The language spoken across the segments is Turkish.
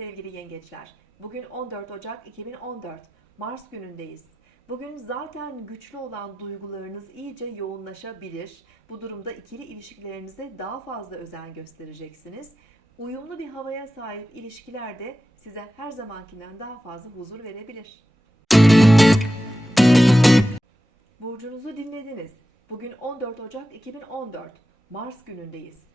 sevgili yengeçler. Bugün 14 Ocak 2014. Mars günündeyiz. Bugün zaten güçlü olan duygularınız iyice yoğunlaşabilir. Bu durumda ikili ilişkilerinize daha fazla özen göstereceksiniz. Uyumlu bir havaya sahip ilişkiler de size her zamankinden daha fazla huzur verebilir. Burcunuzu dinlediniz. Bugün 14 Ocak 2014. Mars günündeyiz.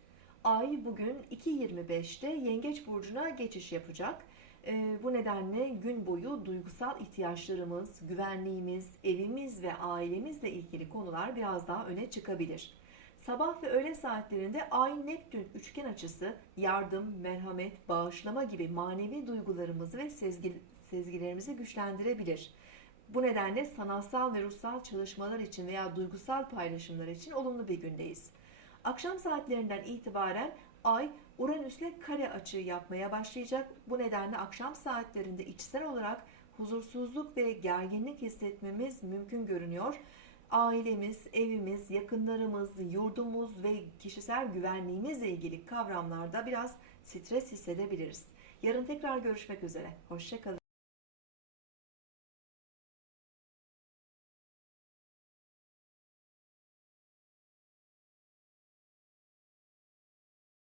Ay bugün 2.25'te Yengeç burcuna geçiş yapacak. Ee, bu nedenle gün boyu duygusal ihtiyaçlarımız, güvenliğimiz, evimiz ve ailemizle ilgili konular biraz daha öne çıkabilir. Sabah ve öğle saatlerinde Ay Neptün üçgen açısı yardım, merhamet, bağışlama gibi manevi duygularımızı ve sezgi, sezgilerimizi güçlendirebilir. Bu nedenle sanatsal ve ruhsal çalışmalar için veya duygusal paylaşımlar için olumlu bir gündeyiz. Akşam saatlerinden itibaren Ay Uranüs'le kare açı yapmaya başlayacak. Bu nedenle akşam saatlerinde içsel olarak huzursuzluk ve gerginlik hissetmemiz mümkün görünüyor. Ailemiz, evimiz, yakınlarımız, yurdumuz ve kişisel güvenliğimizle ilgili kavramlarda biraz stres hissedebiliriz. Yarın tekrar görüşmek üzere. Hoşçakalın.